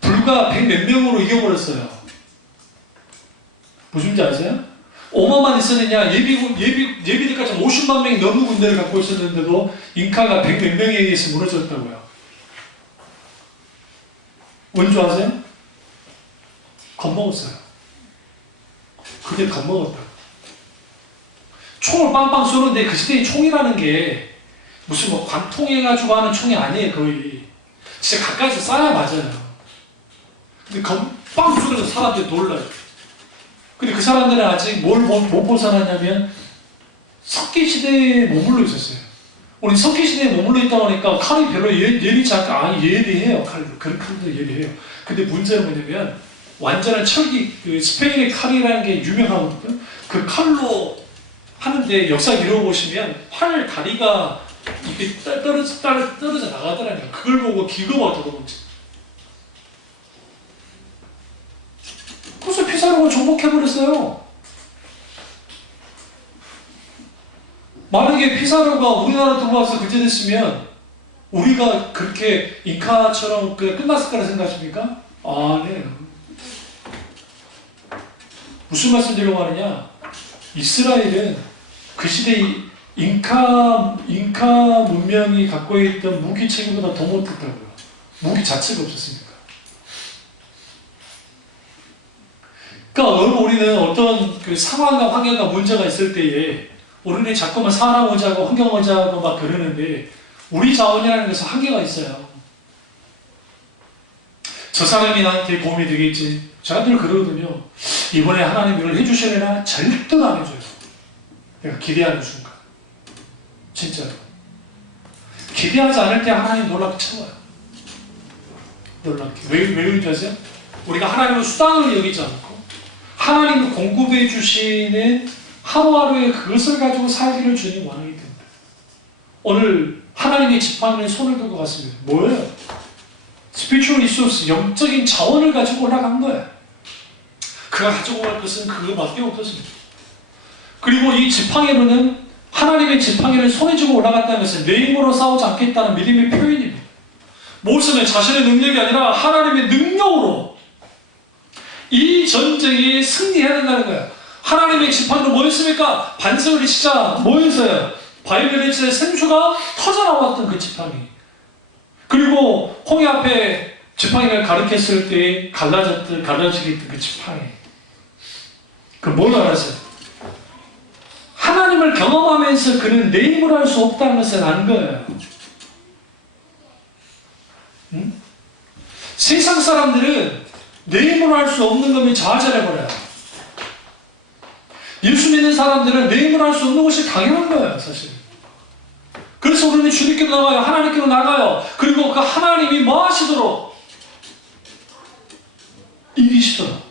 불과 100 몇 명으로 이겨버렸어요. 무슨 지 아세요? 5만만 있었느냐? 예비들까지 50만 명이 넘는 군대를 갖고 있었는데도 잉카가 100 몇 명에 의해서 무너졌다고요. 뭔 줄 아세요? 겁먹었어요. 그게 겁먹었다. 총을 빵빵 쏘는데 그 시대에 총이라는 게 무슨 관통해가지고 하는 총이 아니에요. 거의 진짜 가까이서 쏴야 맞아요. 근데 빵 쏘면서 사람들이 놀라요. 근데 그 사람들은 아직 못 벗어났냐면 석기시대에 머물러 있었어요. 우리 석기시대에 머물러 있다 보니까 칼이 별로 예리치 않고, 아니 예리해요. 그런 칼도 예리해요. 근데 문제는 뭐냐면 완전한 스페인의 칼이라는 게 유명하거든요. 그 칼로 하는데 역사 이뤄보시면 활 다리가 이렇게 떨어져 나가더라고요. 그걸 보고 기겁하더라고요. 그래서 피사로가 정복해버렸어요. 만약에 피사로가 우리나라 들어와서 그때 됐으면 우리가 그렇게 잉카처럼 끝났을 거라 생각하십니까? 아니에요. 무슨 말씀 드리려고 하느냐? 이스라엘은 그 시대 잉카 문명이 갖고 있던 무기 체계보다 더 못했다고요. 무기 자체가 없었으니까. 그러니까 우리는 어떤 상황과 환경과 문제가 있을 때에 우리는 자꾸만 사람 의지하고 환경 의지하고 막 그러는데 우리 자원이라는 것은 한계가 있어요. 저 사람이 나한테 도움이 되겠지. 제가 늘 그러거든요. 이번에 하나님 이걸 해주시려나? 절대로 안 해줘요. 내가 기대하는 순간. 진짜로. 기대하지 않을 때 하나님 놀랍게 채워요. 놀랍게. 왜 그런지 아세요? 우리가 하나님을 수단으로 여기지 않고 하나님을 공급해 주시는 하루하루의 그것을 가지고 살기를 주님 원하기 때문에 오늘 하나님의 지팡이에 손을 들고 갔습니다. 뭐예요? 스피리추얼 리소스, 영적인 자원을 가지고 올라간 거예요. 그가 가지고 갈 것은 그거밖에 없었습니다. 그리고 이 지팡이로는 하나님의 지팡이를 손에 쥐고 올라갔다는 것은 내 힘으로 싸우지 않겠다는 믿음의 표현입니다. 모세는 자신의 능력이 아니라 하나님의 능력으로 이 전쟁에 승리해야 된다는 거예요. 하나님의 지팡이로 뭐였습니까? 반석을 치자 뭐였어요? 바이블리스의 생수가 터져나왔던 그 지팡이. 그리고 홍해 앞에 지팡이를 가르쳤을 때 갈라지게 했던 그 지팡이. 그 뭘 알았어요? 하나님을 경험하면서 그는 내 힘으로 할 수 없다는 것을 안 거예요. 응? 세상 사람들은 내 힘으로 할 수 없는 거면 좌절해버려요. 예수 믿는 사람들은 내 힘으로 할 수 없는 것이 당연한 거예요, 사실. 그래서 우리는 주님께로 나가요. 하나님께로 나가요. 그리고 그 하나님이 뭐 하시도록? 이기시도록,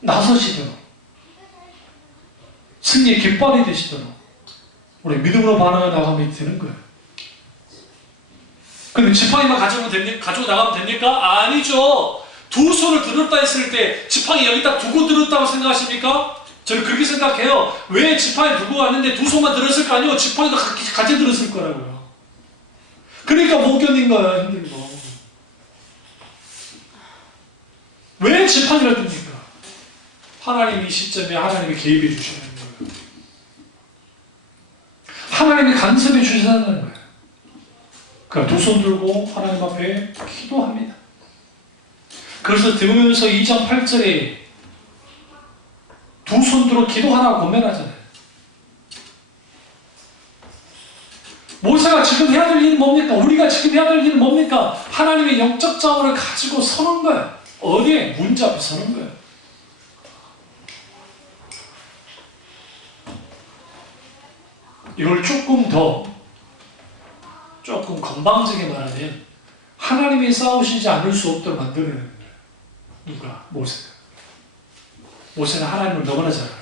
나서시도록, 승리의 깃발이 되시도록 우리 믿음으로 반응해 나가면 되는 거예요. 근데 지팡이만 가지고 나가면 됩니까? 아니죠. 두 손을 들었다 했을 때 지팡이 여기 딱 두고 들었다고 생각하십니까? 저는 그렇게 생각해요. 왜 지팡이 두고 왔는데 두 손만 들었을 거 아니에요? 지팡이도 같이 들었을 거라고요. 그러니까 못 견딘 거예요, 힘들고. 왜 지팡이를 듭니까? 하나님이 이 시점에 하나님이 개입해 주시는 거예요. 하나님이 간섭해 주시는 거예요. 그러니까 두 손 들고 하나님 앞에 기도합니다. 그래서 디모데후서 2장 8절에 두 손 들어 기도하라고 권면하잖아요. 모세가 지금 해야 될 일은 뭡니까? 우리가 지금 해야 될 일은 뭡니까? 하나님의 영적 자원을 가지고 서는 거예요. 어디에? 문제 앞에 서는 거예요. 이걸 조금 건방지게 말하면 하나님이 싸우시지 않을 수 없도록 만들어내는 거예요. 누가? 모세가. 모세는 하나님을 너무나 잘 알아요.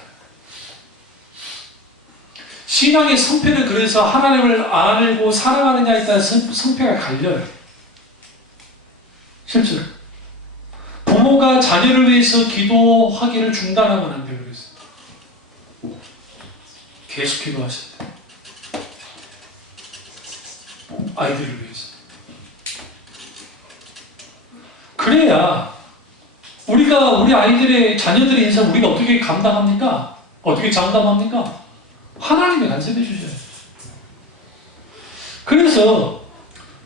신앙의 성패는 그래서 하나님을 알고 사랑하느냐에 따라 성패가 갈려요. 실제로. 부모가 자녀를 위해서 기도하기를 중단하면 안 돼요. 그래서 계속 기도하셔야 돼요. 아이들을 위해서. 그래야 우리가 우리 아이들의 자녀들의 인생 우리가 어떻게 감당합니까? 어떻게 장담합니까? 하나님이 간섭해 주셔요. 그래서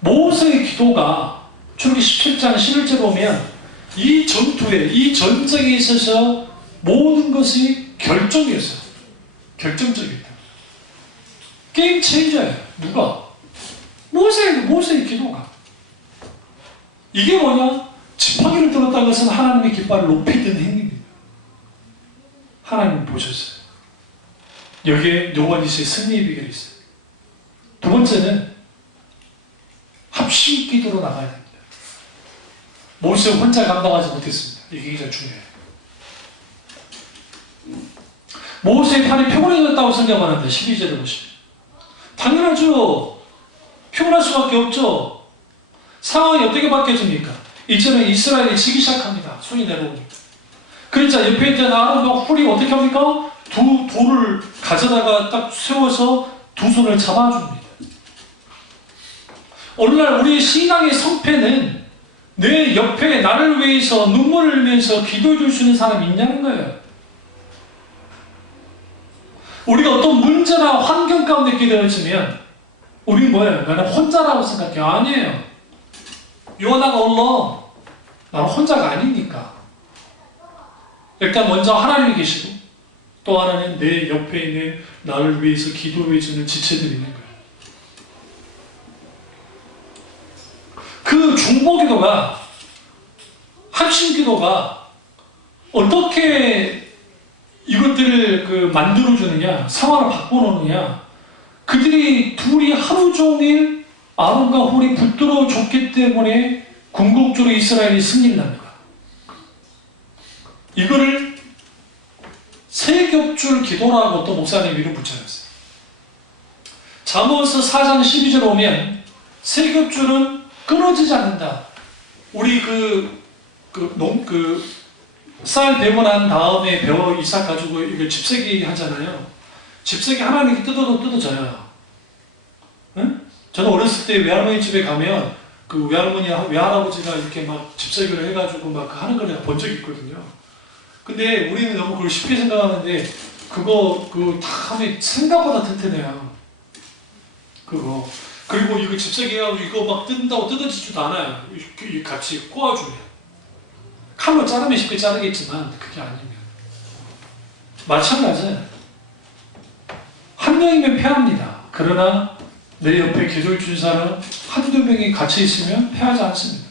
모세의 기도가 출애굽기 17장 11절 보면 이 전투에, 이 전쟁에 있어서 모든 것이 결정이었어요. 결정적이었다. 게임 체인저예요. 누가? 모세의 기도가. 이게 뭐냐? 지팡이를 들었다는 것은 하나님의 깃발을 높이 든 행위입니다. 하나님 보셨어요. 여기에 여호와니시의 승리의 비결이 있어요. 두 번째는 합심 기도로 나가야 됩니다. 모세 혼자 감당하지 못했습니다. 이게 굉장히 중요해요. 모세의 팔이 피곤해졌다고 생각하는데 12절을 보시면 당연하죠. 피곤할 수밖에 없죠. 상황이 어떻게 바뀌어집니까? 이제는 이스라엘이 지기 시작합니다. 손이 내려오니까. 그러자 옆에 있던 아론과 훌이 어떻게 합니까? 두 돌을 가져다가 딱 세워서 두 손을 잡아줍니다. 오늘날 우리의 신앙의 성패는 내 옆에 나를 위해서 눈물을 흘리면서 기도해 줄 수 있는 사람이 있냐는 거예요. 우리가 어떤 문제나 환경 가운데 기도해지면 우리는 뭐예요? 나는 혼자라고 생각해요. 아니에요. 요나가 올라 나는 혼자가 아니니까. 일단 먼저 하나님이 계시고 또 하나는 내 옆에 있는 나를 위해서 기도해주는 지체들이 있는 거예요. 그 중보기도가, 합심기도가 어떻게 이것들을 만들어주느냐, 상황을 바꿔놓느냐, 그들이 둘이 하루 종일 아론과 홀이 붙들어 줬기 때문에 궁극적으로 이스라엘이 승리를 납니다. 이거를 세겹줄 기도라고 또 목사님이 이름 붙여놨어요. 잠언서 4장 12절 오면 세겹줄은 끊어지지 않는다. 우리 쌀 배고 난 다음에 배워 이삭 가지고 이거 집세기 하잖아요. 집세기 하나님이 뜯어도 뜯어져요. 응? 저는 어렸을 때 외할머니 집에 가면 그 외할아버지가 이렇게 막 집세기를 해가지고 막 하는 걸 내가 본 적이 있거든요. 근데 우리는 너무 그걸 쉽게 생각하는데 그거 다 하면 생각보다 튼튼해요. 그거. 그리고 이거 집세기 해가지고 이거 막 뜯는다고 뜯어지지도 않아요. 같이 꼬아주면. 칼로 자르면 쉽게 자르겠지만 그게 아니면. 마찬가지예요. 한 명이면 패합니다. 그러나 내 옆에 기도해 준 사람 한두 명이 같이 있으면 패하지 않습니다.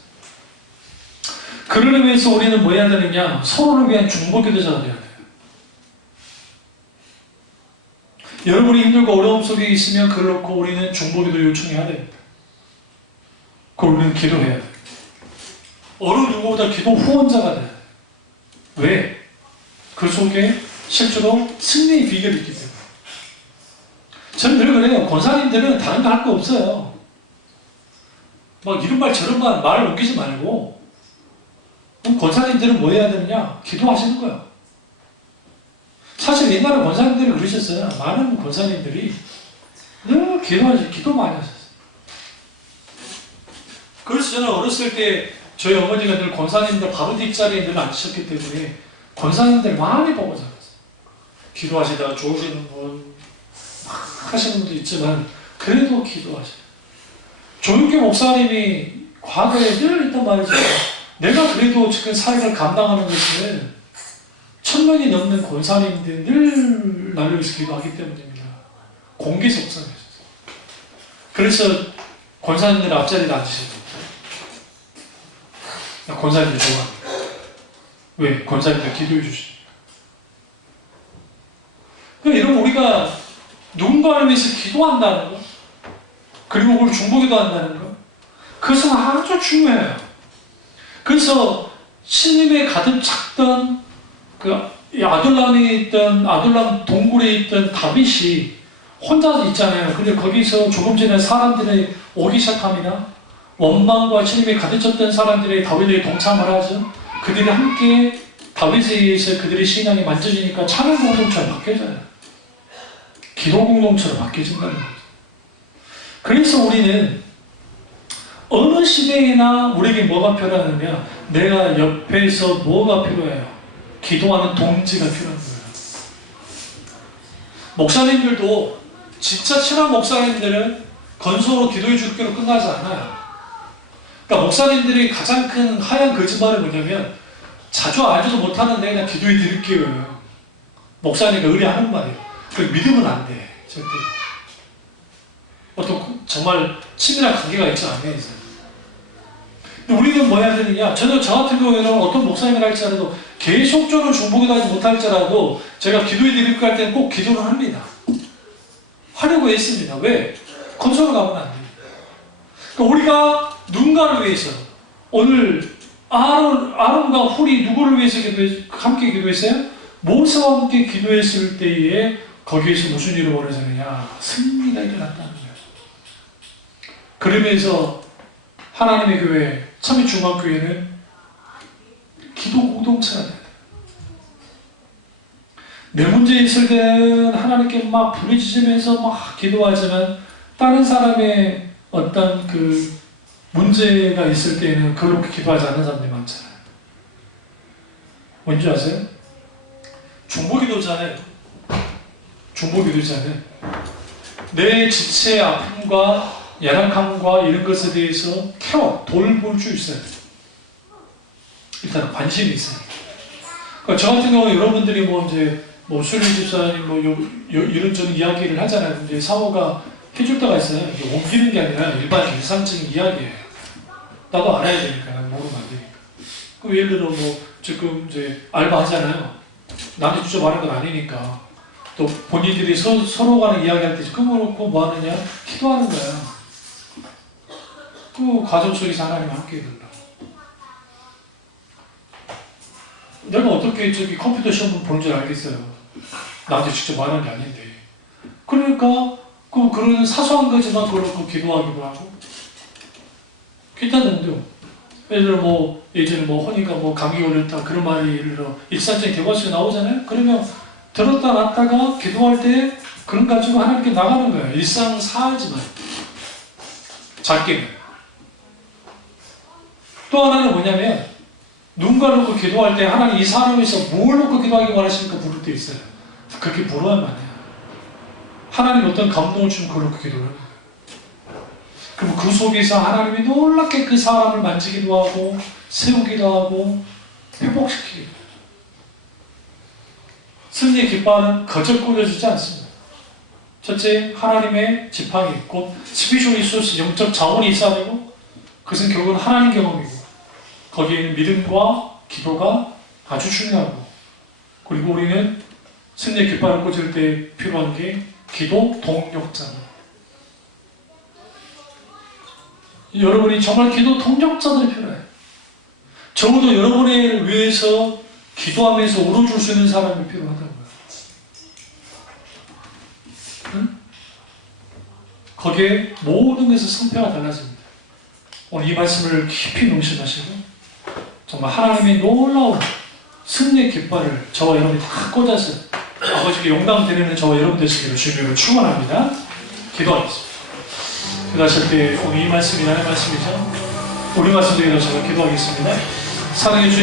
그런 의미에서 우리는 뭐 해야 되느냐? 서로를 위한 중보기도자가 되어야 돼요. 여러분이 힘들고 어려움 속에 있으면 그걸 놓고 우리는 중보기도 요청해야 됩니다. 그걸 우리는 기도해야 돼요. 어느 누구보다 기도 후원자가 돼야 돼요. 왜? 그 속에 실제로 승리의 비결이 있기 때문에. 저는 늘 그래요. 권사님들은 다른 거 할 거 없어요. 막 이런 말 저런 말 웃기지 말고, 그럼 권사님들은 뭐 해야 되느냐? 기도하시는 거예요. 사실 옛날에 권사님들이 그러셨어요. 많은 권사님들이 늘 기도 많이 하셨어요. 그래서 저는 어렸을 때 저희 어머니가 늘 권사님들 바로 뒷자리에 늘 앉으셨기 때문에 권사님들 많이 보고 자랐어요. 기도하시다가 좋으시는 분, 막 하시는 분도 있지만 그래도 기도하셔요. 조윤교 목사님이 과거에 늘 했던 말이죠. 내가 그래도 지금 사역을 감당하는 것은 1000명이 넘는 권사님들이 늘 나를 위해서 기도하기 때문입니다. 공개석상에서. 그래서 권사님들 앞자리에 앉으시죠. 나 권사님들 좋아합니다. 왜? 권사님들 기도해 주십니다. 그러니까 여러분, 우리가 누군가를 위해서 기도한다는 것, 그리고 그걸 중보기도 한다는 것, 그것은 아주 중요해요. 그래서 신님에 가득 찼던 그 아둘람에 있던 아둘람 동굴에 있던 다윗이 혼자 있잖아요. 근데 거기서 조금 전에 사람들이 오기 시작합니다. 원망과 신님에 가득 찼던 사람들이 다윗에 동참을 하죠. 그들이 함께 다윗에 의해서 그들의 신앙이 만져지니까 찬양 공동체로 바뀌어져요. 기도 공동체로 바뀌어진다는 거죠. 그래서 우리는 어느 시대에나 우리에게 뭐가 필요하냐면 내가 옆에서 뭐가 필요해요? 기도하는 동지가 필요한 거예요. 목사님들도 진짜 친한 목사님들은 건소로 기도해 주기로 끝나지 않아요. 그러니까 목사님들이 가장 큰 하얀 거짓말은 뭐냐면 자주 알지도 못하는데 그냥 기도해 드릴게요. 목사님이 의뢰하는 말이에요. 그 믿으면 안 돼. 절대. 어떤 정말 친밀한 관계가 있지 않아요. 근데 우리는 뭐 해야 되느냐? 저 같은 경우에는 어떤 목사님을 할지라도 계속적으로 중보기도 하지 못할지라도 제가 기도해 드릴 거 할 때는 꼭 기도를 합니다. 하려고 했습니다. 왜? 건설을 가면 안 됩니다. 그러니까 우리가 누군가를 위해서 오늘 아론과 훌이 누구를 위해서 함께 기도했어요? 모세와 함께 기도했을 때에 거기에서 무슨 일이 벌어지느냐? 승리가 일어났다는 거예요. 그러면서 하나님의 교회, 참이 중앙교회는 기도 공동체가 돼요. 내 문제 있을 때는 하나님께 막 부르짖으면서 막 기도하지만 다른 사람의 어떤 그 문제가 있을 때는 그렇게 기도하지 않는 사람들이 많잖아요. 뭔지 아세요? 중보기도자는 내 지체의 아픔과 야락함과 이런 것에 대해서 돌볼 수 있어요. 일단 관심이 있어요. 그러니까 저 같은 경우 여러분들이 수리 집사님 이런저런 이야기를 하잖아요. 근데 사모가 해줄 때가 있어요. 이게 옮기는 게 아니라 일반 일상적인 이야기예요. 나도 알아야 되니까, 난 모르면 안 되니까. 그럼 예를 들어 지금 알바 하잖아요. 나한테 직접 말한 건 아니니까. 또 본인들이 서로 간에 이야기할 때 끊어놓고 뭐 하느냐? 기도하는 거야. 그 과정 속에서 하나님 함께 해달라고. 내가 어떻게 컴퓨터 시험 보는 줄 알겠어요. 나한테 직접 말하는 게 아닌데. 그러니까 그런 사소한 거지만 그렇고 기도하기도 하고. 괜찮은데요. 예를 들어 예전에 허니가 감기 걸렸다 그런 말이 예를 들어 일상적인 대화 속에 나오잖아요. 그러면 들었다 놨다가 기도할 때 그런 가지고 하나님께 나가는 거예요. 일상 사하지만 작게는. 또 하나는 뭐냐면 누군가를 놓고 기도할 때 하나님 이 사람을 위해서 뭘 놓고 기도하기 원하십니까? 물을 때 있어요. 그렇게 물어야만 해요. 하나님 어떤 감동을 주면 그걸 놓고 기도를 합니다. 그리고 그 속에서 하나님이 놀랍게 그 사람을 만지기도 하고 세우기도 하고 회복시키기도 해요. 승리의 깃발은 거저 꾸려지지 않습니다. 첫째, 하나님의 지팡이 있고 스피셜 리소스, 영적 자원이 있어야 되고, 그것은 결국은 하나님 경험이고, 거기에는 믿음과 기도가 아주 중요하고, 그리고 우리는 승리의 깃발을 꽂을 때 필요한 게 기도 동력자다. 여러분이 정말 기도 동력자들이 필요해요. 적어도 여러분을 위해서 기도하면서 울어줄 수 있는 사람이 필요하다고요. 응? 거기에 모든 것에서 성패가 달라집니다. 오늘 이 말씀을 깊이 명심하시고 정말 하나님의 놀라운 승리의 깃발을 저와 여러분이 다 꽂아서 아버지께 영광 드리는 저와 여러분 되시기를 주님으로 축원합니다. 기도하겠습니다. 기도하실 때 오늘 이 말씀이 나의 말씀이죠. 우리 말씀드리고 제가 기도하겠습니다. 사랑해 주님.